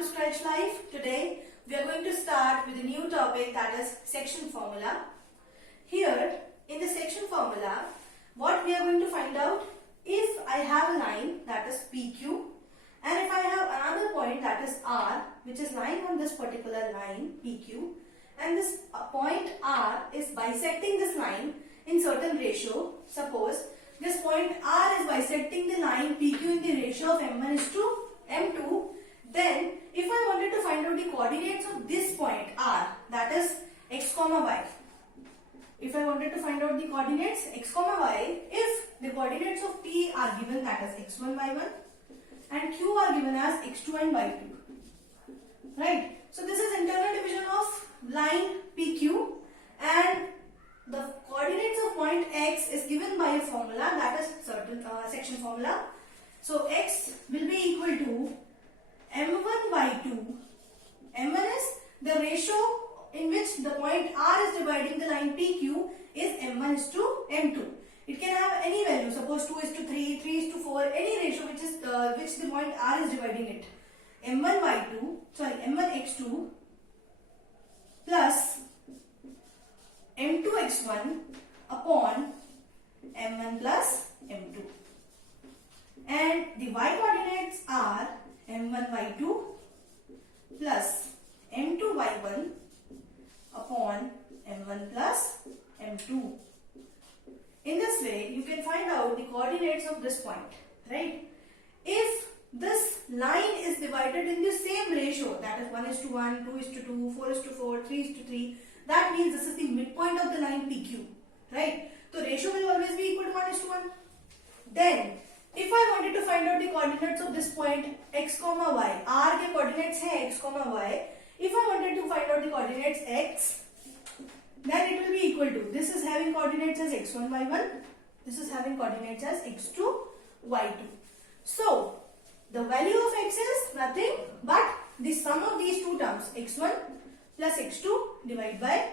to Scratch Life. Today we are going to start with a new topic, that is section formula. Here in the section formula, what we are going to find out, if I have a line that is PQ and if I have another point that is R, which is lying on this particular line PQ, and this point R is bisecting this line in certain ratio. Suppose this point R is bisecting the line PQ in the ratio of M1 is to M2. Then if I wanted to find out the coordinates of this point R, that is x comma y. If I wanted to find out the coordinates x comma y, if the coordinates of P are given, that is x1, y1, and Q are given as x2 and y2. Right? So this is internal division of line PQ, and the coordinates of point X is given by a formula, that is certain section formula. So X will be equal to M1 by 2. M1 is the ratio in which the point R is dividing the line PQ is M1 is to M2. It can have any value, suppose 2 is to 3, 3 is to 4, any ratio which is which the point R is dividing it. M1 y2, sorry, M1 x2 plus M2 x1 upon M1 plus M2. And the y coordinates are M1 y2 plus M2 y1 upon M1 plus M2. In this way, you can find out the coordinates of this point, right? If this line is divided in the same ratio, that is 1 is to 1, 2 is to 2, 4 is to 4, 3 is to 3, that means this is the midpoint of the line PQ, right? So ratio will always be equal to 1 is to 1. Then, if I wanted to find out the coordinates of this point x comma y, R के coordinates है x comma y. If I wanted to find out the coordinates x, then it will be equal to, this is having coordinates as x1, y1. This is having coordinates as x2, y2. So, the value of x is nothing but the sum of these two terms, x1 plus x2 divided by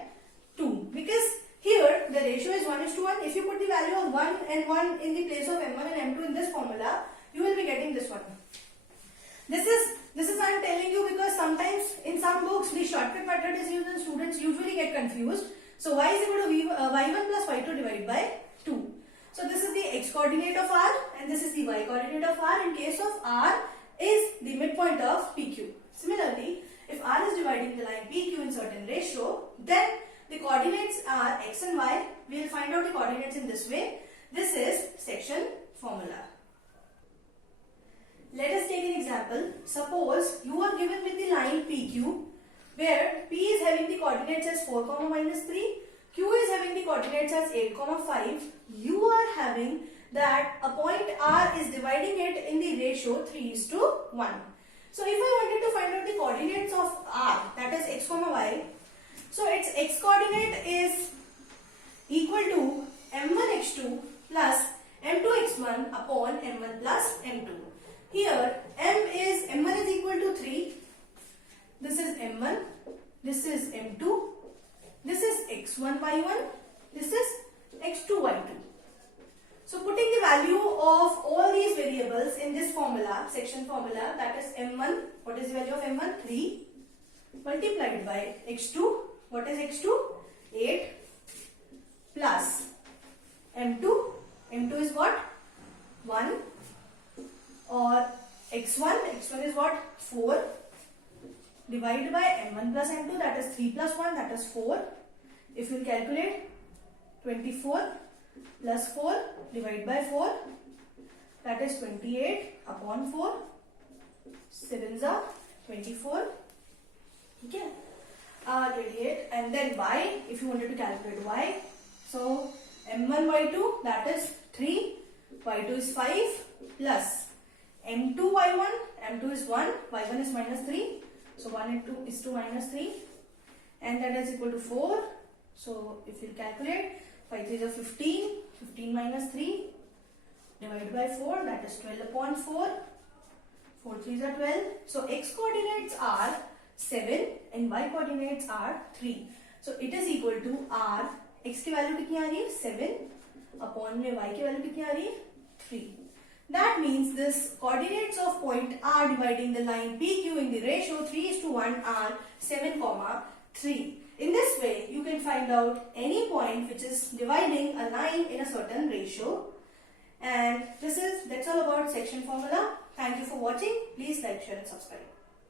2. Because here the ratio is 1 is to 1. If you put the value of 1 and 1 in the place of M1 and M2 in this formula, you will be getting this one. This is I am telling you because sometimes in some books the shortcut method is used and students usually get confused. So y is equal to y1 plus y2 divided by 2. So this is the x coordinate of R and this is the y coordinate of R in case of R is the midpoint of PQ. Similarly, if R is dividing the line PQ in certain ratio, then the coordinates are x and y. We will find out the coordinates in this way. This is section formula. Let us take an example. Suppose you are given with the line PQ where P is having the coordinates as 4, minus 3, Q is having the coordinates as 8, 5. You are having that a point R is dividing it in the ratio 3 is to 1. So if I wanted to find out the coordinates of R, that is x, y, so its x coordinate is equal to M1 x2 plus M2 x1 upon M1 plus M2. Here M1 is equal to 3. This is M1. This is M2. This is x1 y1. This is x2 y2. So putting the value of all these variables in this formula, section formula, that is M1. What is the value of M1? 3 multiplied by x2. What is x2? 8 plus M2. M2 is what? 1. Or x1. X1 is what? 4. Divided by M1 plus M2, that is 3 plus 1, that is 4. If you calculate 24 plus 4 divided by 4, that is 28 upon 4. 7s are 24. Okay. 28, and then y, if you wanted to calculate y, so M1 y2, that is 3, y2 is 5 plus M2 y1, M2 is 1, y1 is minus 3, so 1 and 2 is to minus 3, and that is equal to 4. So if you calculate, 5 3s are 15, 15 minus 3 divided by 4, that is 12 upon 4, 4 3s are 12. So x coordinates are 7 and y coordinates are 3. So it is equal to R, x की value कितनी आ रही है 7 upon में y की value कितनी आ रही है 3. That means this coordinates of point R dividing the line PQ in the ratio 3:1 are 7, 3. In this way, you can find out any point which is dividing a line in a certain ratio. And that's all about section formula. Thank you for watching. Please like, share and subscribe.